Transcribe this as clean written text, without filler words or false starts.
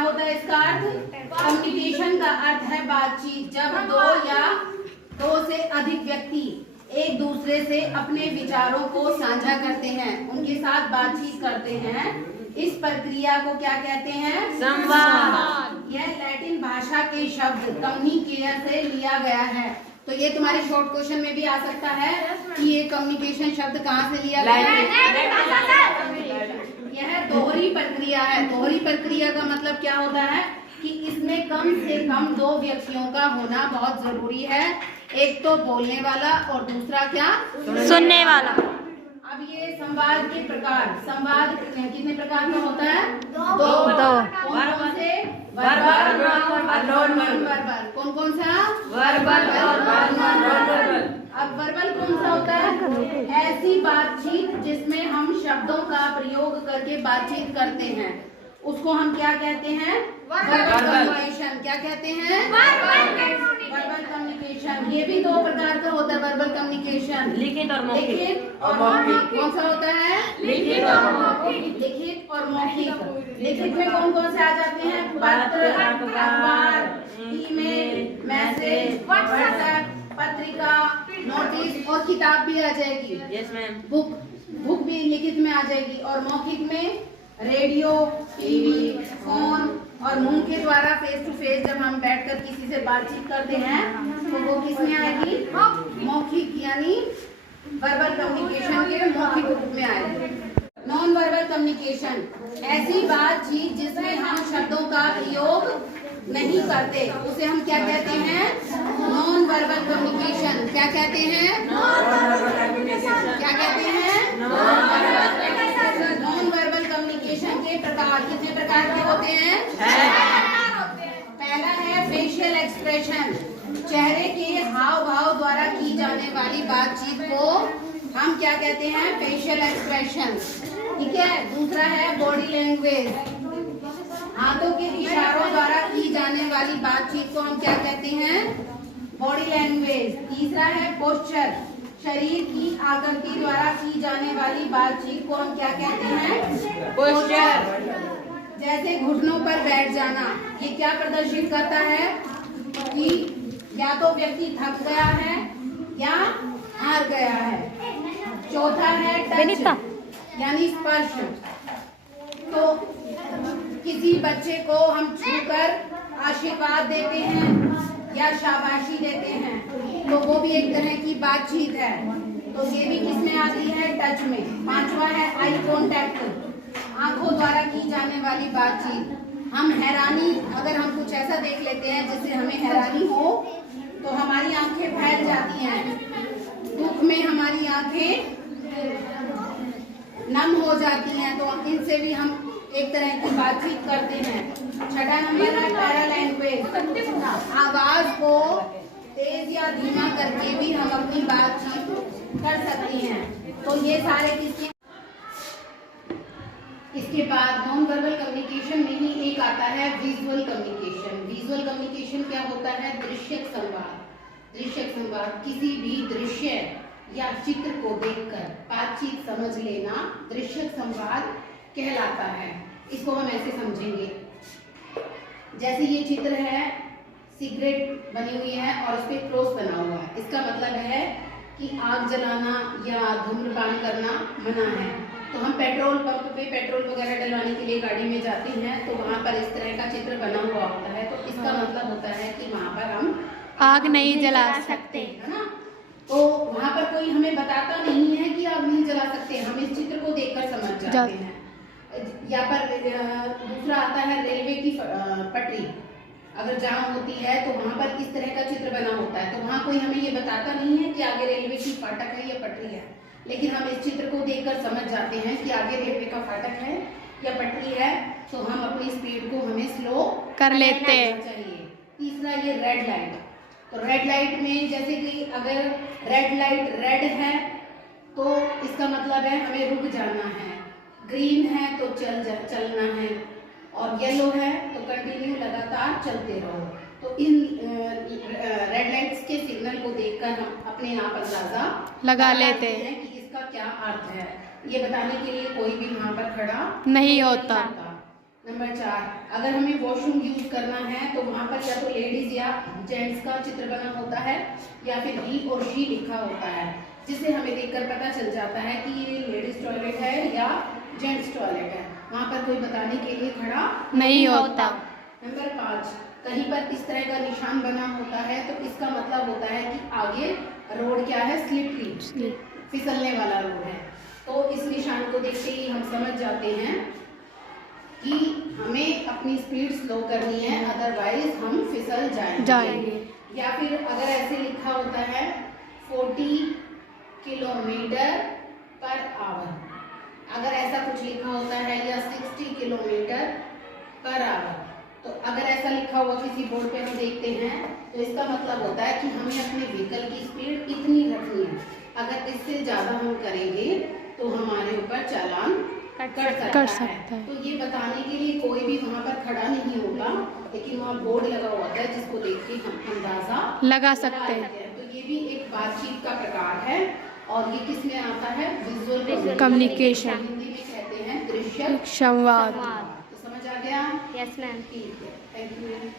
होता है इसका अर्थ? कम्युनिकेशन का अर्थ है बातचीत। जब दो या दो से अधिक व्यक्ति एक दूसरे से अपने विचारों को साझा करते हैं, उनके साथ बातचीत करते हैं, इस प्रक्रिया को क्या कहते हैं? संवाद। यह लैटिन भाषा के शब्द कम्युनिकेयर से लिया गया है। तो ये तुम्हारे शॉर्ट क्वेश्चन में भी आ सकता है कि ये कम्युनिकेशन शब्द कहाँ से लिया गया है? यह दोहरी प्रक्रिया है। दोहरी प्रक्रिया का मतलब क्या होता है कि इसमें कम से कम दो व्यक्तियों का होना बहुत जरूरी है। एक तो बोलने वाला और दूसरा क्या? सुनने वाला। अब ये संवाद के प्रकार, संवाद कितने प्रकार का होता है? दो। कौन से? वर्बल और नॉन वर्बल। कौन कौन सा? वर्बल और नॉन वर्बल। अब वर्बल कौन सा होता है? ऐसी बातचीत जिसमें हम शब्दों का प्रयोग करके बातचीत करते हैं, उसको हम क्या कहते हैं? Verbal communication. क्या कहते हैं? Verbal communication. ये भी दो प्रकार का होता है वर्बल कम्युनिकेशन, लिखित और मौखिक। लिखित और मौखिक। कौन सा होता है? लिखित और मौखिक। लिखित और मौखिक। लिखित में कौन कौन से आ जाते हैं? पत्र, अखबार, ईमेल, मैसेज, व्हाट्सएप, पत्रिका, नोटिस और किताब भी आ जाएगी। Yes ma'am. बुक भी लिखित में आ जाएगी। और मौखिक में रेडियो, टीवी, फोन और मुंह के द्वारा फेस टू फेस जब हम बैठकर किसी से बातचीत करते हैं तो वो किस में आएगी? मौखिक, यानी वर्बल कम्युनिकेशन के मौखिक रूप में आएगी। नॉन वर्बल कम्युनिकेशन, ऐसी बातचीत जिसमें हम शब्दों का प्रयोग नहीं करते, उसे हम क्या कहते हैं? Non verbal communication. क्या कहते हैं? क्या कहते हैं? नॉन वर्बल कम्युनिकेशन के प्रकार कितने प्रकार के होते हैं? पहला है फेशियल एक्सप्रेशन। चेहरे के हाव भाव द्वारा की जाने वाली बातचीत को हम क्या कहते हैं? Facial expression. ठीक है। दूसरा है बॉडी लैंग्वेज। हाथों के इशारों द्वारा की जाने वाली बातचीत को हम क्या कहते हैं? Body language. तीसरा है पोस्चर। शरीर की आकृति द्वारा की जाने वाली बातचीत को हम क्या कहते हैं? पोस्चर। जैसे घुटनों पर बैठ जाना, ये क्या प्रदर्शित करता है कि या तो व्यक्ति थक गया है या हार गया है। चौथा है टच, यानी स्पर्श। तो किसी बच्चे को हम छूकर आशीर्वाद देते हैं या शाबाशी देते हैं, तो वो भी एक तरह की बातचीत है। तो ये भी किसमें आती है? टच में। पांचवा है आई कॉन्टैक्ट, आंखों द्वारा की जाने वाली बातचीत। हम हैरानी, अगर हम कुछ ऐसा देख लेते हैं जिससे हमें हैरानी हो तो हमारी आंखें फैल जाती हैं। दुख में हमारी आंखें नम हो जाती हैं, तो इनसे भी हम एक तरह की बातचीत करते हैं। छठा नंबर है पैरा लैंग्वेज। आवाज को तेज या धीमा करके भी हम अपनी बातचीत कर सकती हैं। तो ये सारे किसके? इसके बाद नॉन वर्बल कम्युनिकेशन में ही एक आता है विजुअल कम्युनिकेशन। विजुअल कम्युनिकेशन क्या होता है? दृश्यक संवाद। दृश्यक संवाद, किसी भी दृश्य या चित्र को देखकर बातचीत समझ लेना दृश्यक संवाद कहलाता है। इसको हम ऐसे समझेंगे, जैसे ये चित्र है, सिगरेट बनी हुई है और उस पर क्रॉस बना हुआ है। इसका मतलब है कि आग जलाना या धूम्रपान करना मना है। तो हम पेट्रोल पंप पे पेट्रोल वगैरह डलवाने के लिए गाड़ी में जाते हैं, तो वहाँ पर इस तरह का चित्र बना हुआ होता है। तो इसका मतलब होता है कि वहाँ पर हम आग नहीं जला सकते, है ना। तो वहाँ पर कोई हमें बताता नहीं है कि आग नहीं जला सकते, हम इस चित्र को देखकर समझ जाते हैं। या पर दूसरा आता है रेलवे की पटरी, अगर जाम होती है तो वहाँ पर इस तरह का चित्र बना होता है। तो वहाँ कोई हमें ये बताता नहीं है कि आगे रेलवे की फाटक है या पटरी है, लेकिन हम इस चित्र को देखकर समझ जाते हैं कि आगे रेलवे का फाटक है या पटरी है। तो हम अपनी स्पीड को हमें स्लो कर लेते हैं। चाहिए। तीसरा ये रेड लाइट। तो रेड लाइट में जैसे कि अगर रेड लाइट रेड है तो इसका मतलब है हमें रुक जाना है, ग्रीन है तो चलना है, और येलो है तो कंटिन्यू लगातार चलते रहो। तो इन रेड लाइट्स के सिग्नल को देखकर हम अपने आप अंदाजा लगा लेते हैं कि इसका क्या अर्थ है। ये बताने के लिए कोई भी वहाँ पर खड़ा नहीं होता। नंबर 4, अगर हमें वॉशरूम यूज करना है तो वहाँ पर या तो लेडीज या जेंट्स का चित्र बना होता है या फिर ही और शी लिखा होता है, जिससे हमें देखकर पता चल जाता है कि ये लेडीज टॉयलेट है या जेंट्स टॉयलेट है। वहाँ पर कोई बताने के लिए खड़ा नहीं होता। नंबर 5, कहीं पर इस तरह का निशान बना होता है तो इसका मतलब होता है कि आगे रोड क्या है, स्लिपरी, फिसलने वाला रोड है। तो इस निशान को देखते ही हम समझ जाते हैं कि हमें अपनी स्पीड स्लो करनी है, अदरवाइज हम फिसल जाएंगे। या फिर अगर ऐसे लिखा होता है 40 किलोमीटर पर आवर, अगर ऐसा कुछ लिखा होता है या 60 किलोमीटर पर आवर, तो अगर ऐसा लिखा हुआ किसी बोर्ड पे हम देखते हैं तो इसका मतलब होता है कि हमें अपने व्हीकल की स्पीड इतनी रखनी है। अगर इससे ज़्यादा हम करेंगे तो हमारे ऊपर चालान कर सकता है। तो ये बताने के लिए कोई भी वहाँ पर खड़ा नहीं होगा, लेकिन वहाँ बोर्ड लगा हुआ है जिसको देख के हम अंदाजा लगा सकते हैं। तो ये भी एक बातचीत का प्रकार है और ये किस में आता है, विजुअल कम्युनिकेशन, हिंदी में कहते हैं दृश्य संवाद। तो समझ आ गया? Yes ma'am. ठीक है, थैंक यू।